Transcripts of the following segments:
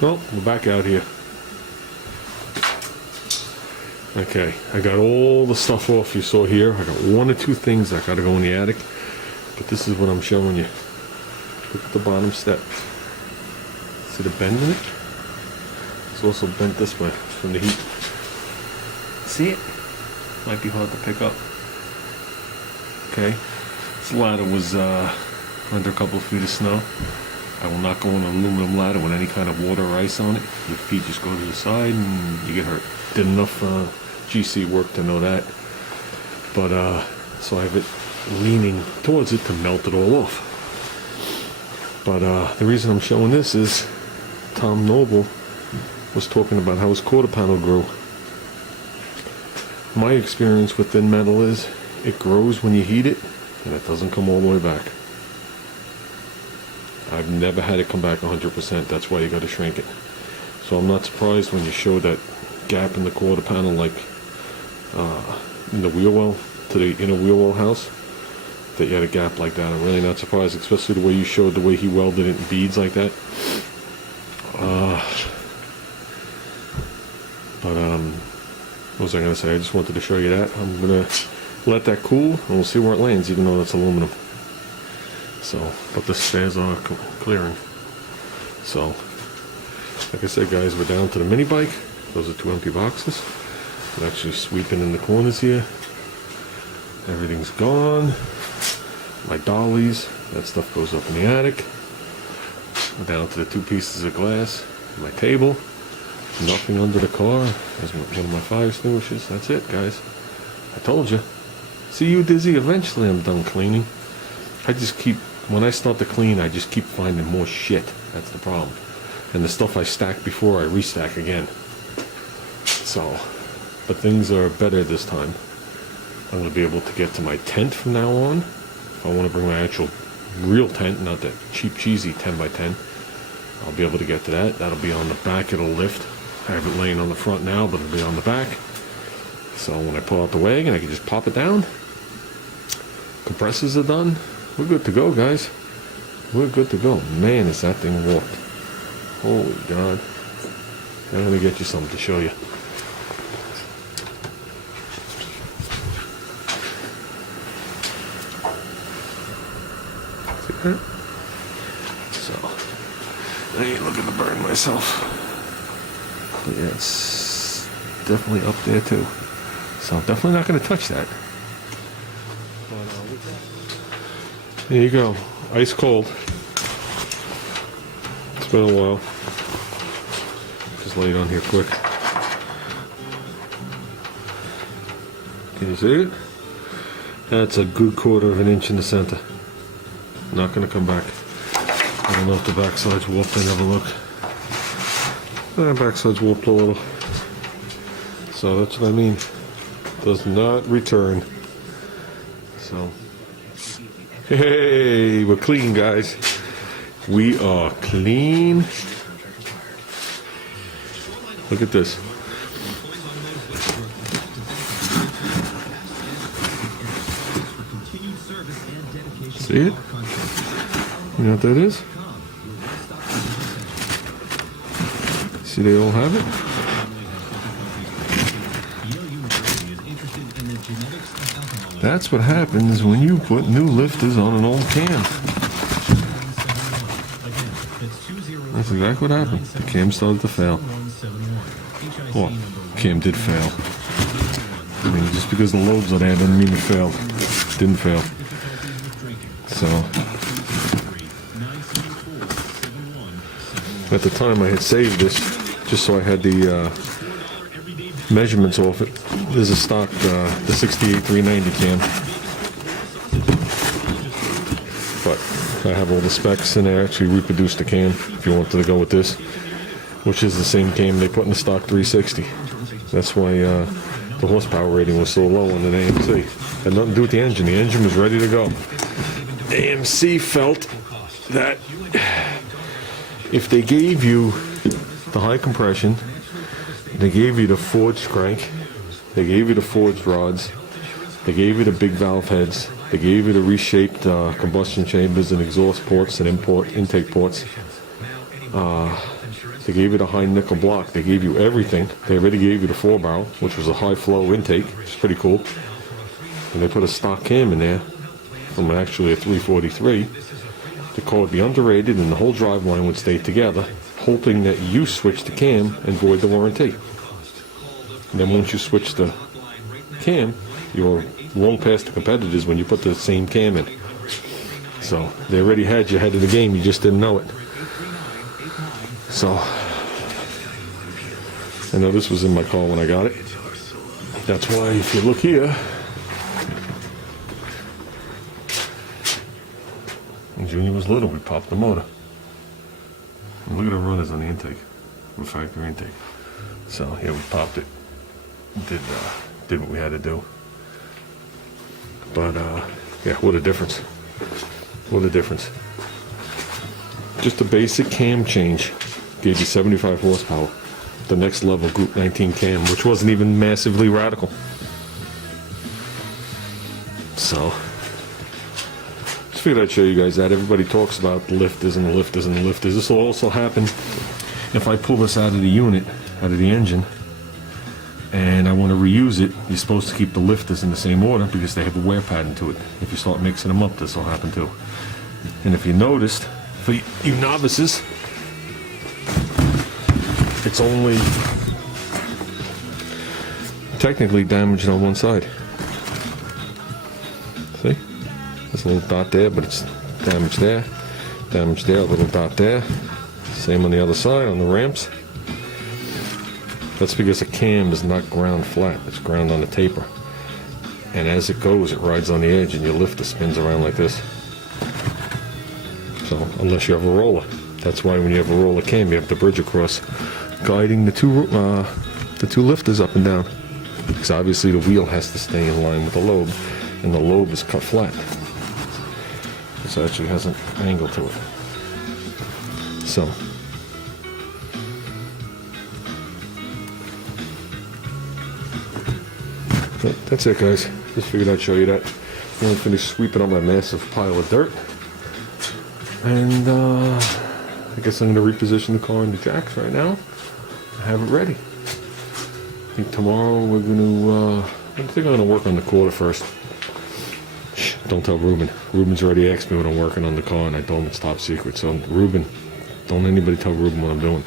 Well, we're back out here. Okay, I got all the stuff off you saw here. I got one or two things that gotta go in the attic, but this is what I'm showing you. Look at the bottom step. See the bend in it? It's also bent this way from the heat. See it? Might be hard to pick up. Okay, this ladder was under a couple of feet of snow. I will not go on an aluminum ladder with any kind of water or ice on it. Your feet just go to the side and you get hurt. Did enough GC work to know that. But so I have it leaning towards it to melt it all off. But the reason I'm showing this is Tom Noble was talking about how his quarter panel grew. My experience with thin metal is it grows when you heat it and it doesn't come all the way back. I've never had it come back 100%. That's why you got to shrink it. So I'm not surprised when you show that gap in the quarter panel, like in the wheel well to the inner wheel well house, that you had a gap like that. I'm really not surprised, especially the way you showed the way he welded it in beads like that. What was I going to say? I just wanted to show you that. I'm going to let that cool and we'll see where it lands, even though it's aluminum. So, but the stairs are clearing. So, like I said, guys, we're down to the mini bike. Those are 2 empty boxes. I'm actually sweeping in the corners here. Everything's gone. My dollies, that stuff goes up in the attic. We're down to the 2 pieces of glass. My table. Nothing under the car. There's one of my fire extinguishers. That's it, guys. I told you. See you, Dizzy. Eventually I'm done cleaning. I just keep, when I start to clean, I just keep finding more shit. That's the problem. And the stuff I stacked before, I restack again. So, but things are better this time. I'm going to be able to get to my tent from now on. If I want to bring my actual real tent, not that cheap, cheesy 10x10, I'll be able to get to that. That'll be on the back of the lift. I have it laying on the front now, but it'll be on the back. So when I pull out the wagon, I can just pop it down. Compressors are done. We're good to go, guys. We're good to go. Man, is that thing warped. Holy God. I'm going to get you something to show you. See that? So, I ain't looking to burn myself. But yeah, it's definitely up there too. So I'm definitely not going to touch that. There you go. Ice cold. It's been a while. Just lay it on here quick. Can you see it? That's a good 1/4 inch in the center. Not going to come back. I don't know if the backside's warped. I never look. Backside's warped a little. So that's what I mean. Does not return. So. Hey, we're clean, guys. We are clean. Look at this. See it? You know what that is? See, they all have it. That's what happens when you put new lifters on an old cam. That's exactly what happened. The cam started to fail. Well, cam did fail. I mean, just because the lobes are there doesn't mean it failed. It didn't fail. So, at the time I had saved this just so I had the measurements off it. There's a stock, the 68-390 cam. But I have all the specs and I actually reproduced the cam if you wanted to go with this, which is the same cam they put in the stock 360. That's why the horsepower rating was so low on the AMC. Had nothing to do with the engine. The engine was ready to go. AMC felt that if they gave you the high compression, they gave you the forged crank, they gave you the forged rods, they gave you the big valve heads, they gave you the reshaped combustion chambers and exhaust ports and intake ports, They gave you the high nickel block. They gave you everything. They already gave you the 4-barrel, which was a high flow intake, which is pretty cool. And they put a stock cam in there from actually a 343. The car would be underrated and the whole driveline would stay together, hoping that you switch the cam and void the warranty. And then once you switch the cam, you're long past the competitors when you put the same cam in. So they already had you ahead of the game, you just didn't know it. So I know this was in my car when I got it. That's why if you look here, when Junior was little, we popped the motor. And look at the runners on the intake, the factory intake. So yeah, we popped it. Did what we had to do. But yeah, what a difference. What a difference. Just a basic cam change gave you 75 horsepower. The next level Group 19 cam, which wasn't even massively radical. So just figured I'd show you guys that. Everybody talks about the lifters and the lifters and the lifters. This will also happen if I pull this out of the unit, out of the engine, and I want to reuse it. You're supposed to keep the lifters in the same order because they have a wear pattern to it. If you start mixing them up, this will happen too. And if you noticed, for you novices, it's only technically damaged on one side. See? There's a little dot there, but it's damaged there, a little dot there. Same on the other side, on the ramps. That's because a cam is not ground flat, it's ground on a taper. And as it goes, it rides on the edge and your lifter spins around like this. So, unless you have a roller. That's why when you have a roller cam, you have the bridge across, guiding the two lifters up and down. Because obviously the wheel has to stay in line with the lobe, and the lobe is cut flat. This actually has an angle to it. So, that's it, guys. Just figured I'd show you that. I'm going to finish sweeping up my massive pile of dirt. And I guess I'm going to reposition the car in the jacks right now. I have it ready. I think tomorrow we're going to, I think I'm going to work on the quarter first. Shh, don't tell Ruben. Ruben's already asked me what I'm working on the car, and I told him it's top secret. So Ruben, don't anybody tell Ruben what I'm doing.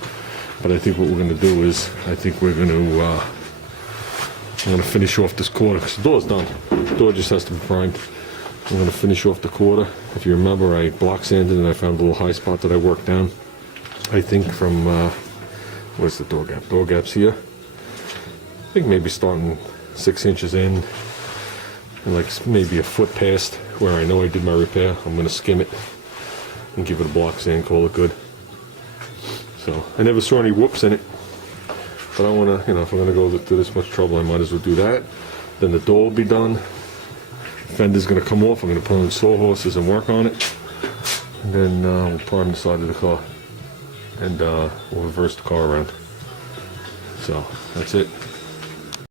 But I think what we're going to do is, I think we're going to, I'm going to finish off this quarter, because the door's done. The door just has to be primed. I'm going to finish off the quarter. If you remember, I block sanded and I found a little high spot that I worked down. I think from, where's the door gap? Door gap's here. I think maybe starting 6 inches in, and like maybe a foot past where I know I did my repair. I'm going to skim it and give it a block sand, call it good. So, I never saw any whoops in it. But I want to, you know, if I'm going to go through this much trouble, I might as well do that. Then the door will be done. Fender's going to come off. I'm going to put on sawhorses and work on it. And then we'll prime the side of the car. And we'll reverse the car around. So, that's it.